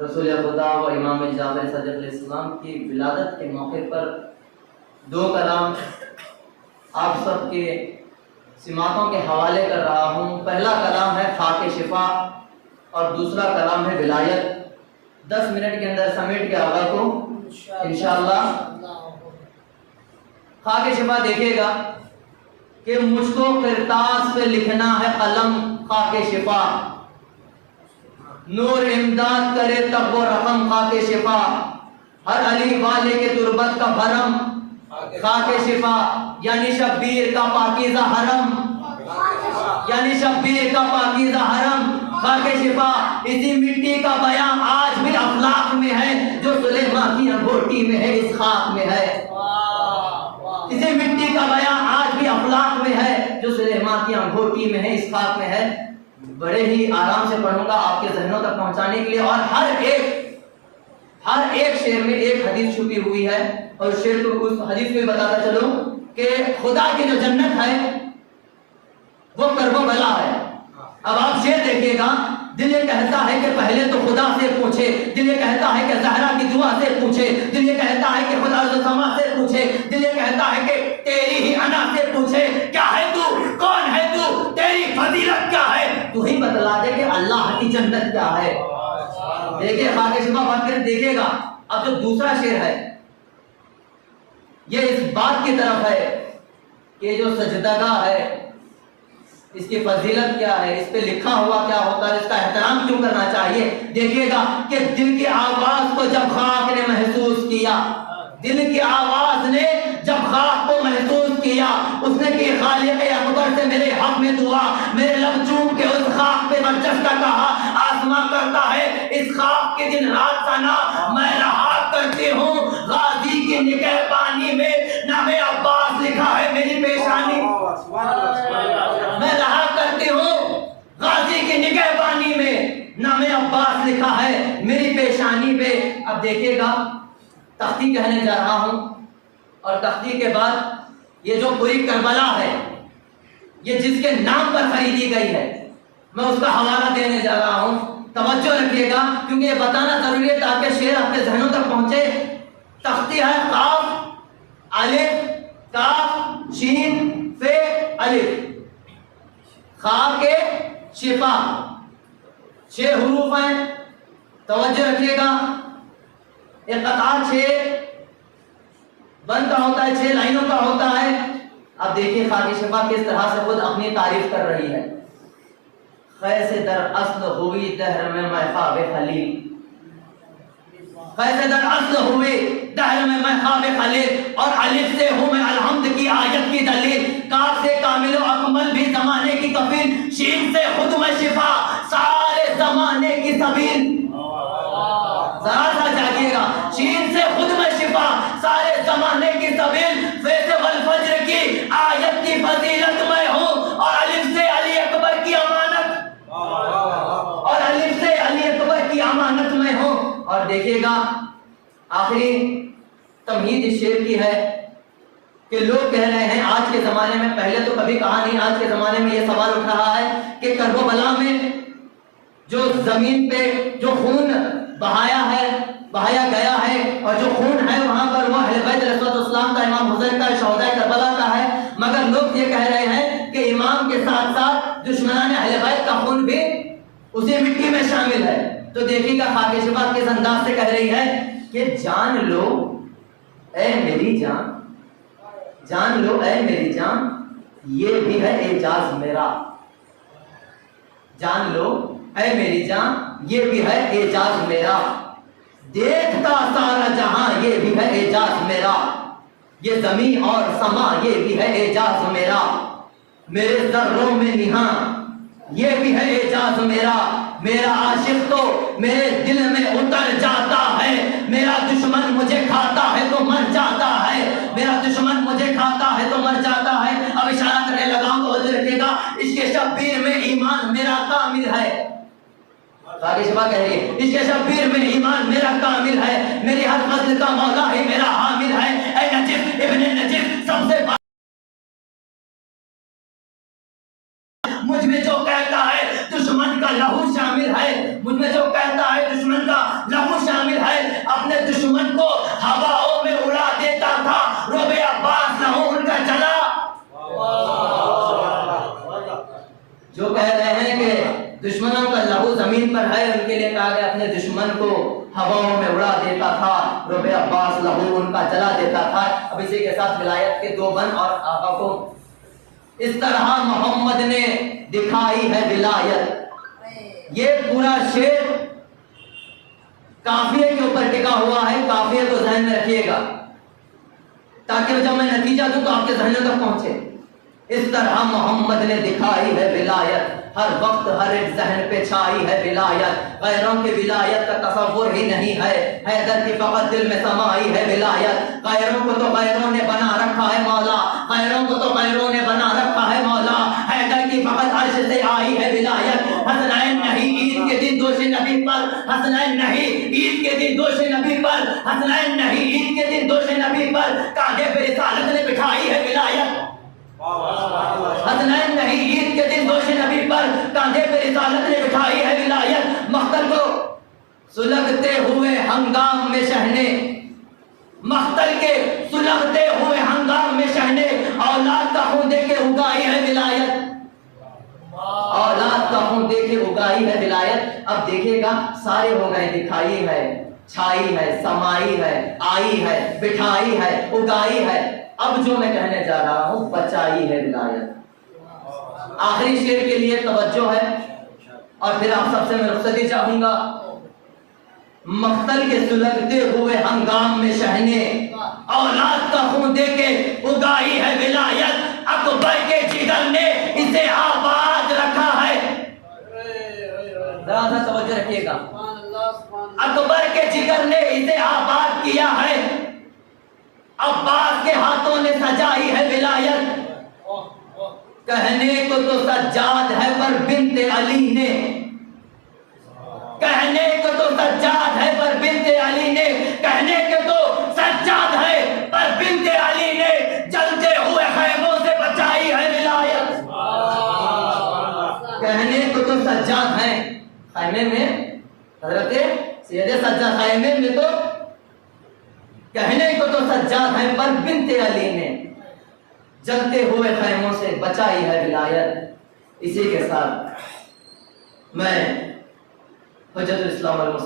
رسول خدا و امام جعفر صادق علیہ السلام کی ولادت کے موقع پر دو کلام آپ سب کے سماعتوں کے حوالے کر رہا ہوں۔ پہلا کلام ہے خاک شفا اور دوسرا کلام ہے ولایت۔ 10 منٹ کے اندر سمیٹ کے آگا کو انشاءاللہ۔ خاک شفا دیکھے گا کہ مجھ کو کرتاس پہ لکھنا ہے قلم خاک شفا، نور امداد کرے تب وہ رقم خاک شفا، ہر علی والے کے تربت کا بھرم خاک شفا، یعنی شبیر کا پاکیزہ حرم، یعنی شبیر کا پاکیزہ حرم خاک شفا۔ اسی مٹی کا بیان آج بھی افلاق میں ہے جو سلیمان کی انگوٹھی میں ہے، اس خاک میں ہے۔ اسی مٹی کا بیان آج بھی افلاق میں ہے جو سلیمان کی انگوٹھی میں ہے، اس خاک میں ہے۔ بڑے ہی آرام سے پڑھوں گا آپ کے ذہنوں تک پہنچانے کے لیے، اور ہر ایک شعر میں ایک حدیث چھپی ہوئی ہے، اور شعر کو اس حدیث کو بتاتا چلوں کہ خدا کی جو جنت ہے وہ کرب و بلا ہے۔ اب آپ شعر دیکھیے گا، دل یہ کہتا ہے کہ پہلے تو خدا سے پوچھے، دل یہ کہتا ہے کہ زہرا کی دعا سے پوچھے، دل یہ کہتا ہے کہ خدا سما سے پوچھے، دل یہ کہتا ہے کہ تیری ہی انا سے پوچھے، کیا ہے تو، کون ہے تو، تیری فضیلت کیا ہے، تو ہی بتلا دے کہ اللہ کی جنت کیا ہے۔ دیکھیں خاک شفا بات کریں، دیکھے گا۔ اب جو دوسرا شعر ہے یہ اس بات کی طرف ہے کہ جو سجدگاہ ہے اس کی فضیلت کیا ہے، اس پہ لکھا ہوا کیا ہوتا ہے، اس کا احترام کیوں کرنا چاہیے۔ دیکھیے گا کہ دل کی آواز کو جب خاک نے محسوس کیا، دل کی آواز نے جب خاک کو محسوس کیا، اس نے کہ خالق اکبر سے میرے حق میں دعا، میرے لب چوم کے اس خاک پہ برجستہ کہا، آسماں کرتا ہے اس خاک کے دن رات ثنا، میں رہا کرتی ہوں غازی کی نگہبانی میں، نام عباس لکھا ہے میری پیشانی، میں رہا کرتی ہوں غازی کی نگہبانی میں، نام عباس لکھا ہے میری پیشانی پہ۔ اب دیکھیے گا تختی کہنے جا رہا ہوں، اور تختی کے بعد یہ جو پوری کربلا ہے یہ جس کے نام پر خریدی گئی ہے میں اس کا حوالہ دینے جا رہا ہوں، توجہ رکھیے گا کیونکہ یہ بتانا ضروری ہے تاکہ شعر آپ کے ذہنوں تک پہنچے۔ تختی ہے قاف الف کاف شین فے الف، خاک شفا 6 حروف ہیں، توجہ رکھیے گا۔ ایک قطار 6 بند کا ہوتا ہے، 6 لائنوں کا ہوتا ہے۔ اب دیکھیے خاک شفا کس طرح سے خود اپنی تعریف کر رہی ہے۔ خیس در اصل ہوئی دہر میں خواب خلیل، خیس در اصل ہوئی دہر میں خواب خلیل، اور الف سے ہوں میں الحمد کی آیت کی دلیل، کاف سے کامل و اکمل بھی زمانے کی کفیل، شین سے خود میں شفا سارے زمانے کی سبیل۔ ذرا سا جاگیے گا، شین سے خود میں شفا سارے زمانے کی سبیل، فیض والفجر کی آیت کی فضیلت میں ہوں، اور الف سے علی اکبر کی امانت، اور الف سے علی اکبر کی امانت میں ہوں۔ اور دیکھیے گا آخری تمہید اس شعر کی ہے کہ لوگ کہہ رہے ہیں آج کے زمانے میں، پہلے تو کبھی کہا نہیں، آج کے زمانے میں یہ سوال اٹھ رہا ہے کہ کرب و بلا میں جو زمین پہ جو خون بہایا گیا ہے، اور جو خون ہے وہاں پر وہ اہل بیت علیہ السلام کا، امام حسین کا، شہداء کربلا کا ہے، مگر لوگ یہ کہہ رہے ہیں کہ امام کے ساتھ ساتھ دشمنان اہل بیت کا خون بھی اسی مٹی میں شامل ہے۔ تو دیکھیے گا خاک شفا کس انداز سے کہہ رہی ہے کہ جان لو اے میری جان، جان لو اے میری جان، یہ بھی ہے اعجاز میرا، جان لو اے میری جان یہ بھی ہے اعجاز میرا، دیکھتا سارا جہاں یہ بھی ہے اعجاز میرا، یہ زمین اور سما یہ بھی ہے اعجاز میرا، میرے ذروں میں نہاں یہ بھی ہے اعجاز میرا، میرا عاشق تو میرے دل میں اتر جاتا ہے، میرا دشمن مجھے کھاتا ہے تو مر جاتا ہے، میرا دشمن مجھے کھاتا ہے تو مر جاتا ہے۔ اب اشارہ کرنے لگا ہوں تو توجہ رکھیے گا، اس کے شبیر میں ایمان میرا کامل ہے، خاک شفا کہہ رہی ہے اس کے شبیر میں ایمان میرا کامل ہے، میری ہر فضل کا مولا ہی میرا حامل ہے، اے نجف ابن نجف سب سے مجھ میں جو کہتا ہے دشمن کا لہو شامل ہے، مجھ میں جو کہتا ہے دشمن کا لہو شامل ہے، اپنے دشمن کو ہواؤں میں اڑا دیتا تھا، رعب عباس لہو ان کا جلا۔ جو کہہ رہے ہیں کہ دشمنوں کا لہو زمین پر ہے، ان کے لیے کہا گیا اپنے دشمن کو ہواؤں میں اڑا دیتا تھا، رعب عباس لہو ان کا جلا دیتا تھا۔ اب اسی کے ساتھ ولایت کے دو بند اور آقا کو اس طرح محمد نے دکھائی ہے ولایت۔ یہ پورا شعر قافیے کے اوپر ٹکا ہوا ہے، قافیے کو ذہن میں رکھیے گا تاکہ جب میں نتیجہ دوں تو آپ کے ذہنوں تک پہنچے۔ اس طرح محمد نے دکھائی ہے ولایت، ہر وقت ہر ایک ذہن پہ چھائی ہے ولایت، غیروں کی ولایت کا تصور ہی نہیں ہے، حیدر کی فقط دل میں سمائی ہے ولایت، غیروں کو تو غیروں نے بنا رکھا ہے مولا، غیروں کو تو غیروں نے بنا رکھا ہے مولا، حیدر کی فقط عرش سے آئی ہے ولایت، حسنین نہیں عید کے دن دوش نبی پر، حسنین نہیں عید کے دن دوش نبی پر، حسنین نہیں عید کے دن دوش نبی پر، کاندھے پہ رسالت نے بٹھائی ہے ولایت، حسنین نہیں عید کے دن دوش نبی پر، کاندھے پہ رسالت نے بٹھائی ہے ولایت، مختل کو سلگتے ہوئے ہنگام میں شہنے، مختل کے سلگتے ہوئے ہنگام میں شہنے، اولاد کا خون دے کے اگائی ہے ولایت، اولاد کا خون دے کے اگائی ہے ولایت۔ اب دیکھیے گا سارے ہو گئے، دکھائی ہے، چھائی ہے، سمائی ہے، آئی ہے، بٹھائی ہے، اگائی ہے۔ اب جو میں کہنے جا رہا ہوں بچائی ہے ولایت۔ آخری شعر کے لیے توجہ ہے اور پھر آپ سب سے میں رخصتی چاہوں گا۔ مختل کے سلگتے ہوئے ہنگام میں شہنے، اولاد کا خون دے کے اگائی ہے ولایت، اکبر کے جگر نے اسے آباد رکھا ہے۔ ذرا سا توجہ رکھیے گا، اکبر کے جگر نے اسے آباد کیا ہے، عباس کے ہاتھوں نے سجائی ہے ولایت، کہنے کو تو سجاد ہے پر بنت علی نے، کہنے کو تو سجاد ہے پر بنت علی نے، کہنے کو تو سجاد ہے پر بنت علی نے، جلتے ہوئے خیموں سے بچائی ہے ولایت، کہنے کو تو سجاد ہیں، خیمے میں حضرت سید سجاد خیمے میں تو کہنے کو تو سجاد ہیں پر بنت علی نے، جلتے ہوئے خیموں سے بچائی ہے ولایت۔ اسی کے ساتھ میں حجت الاسلام والمسلمین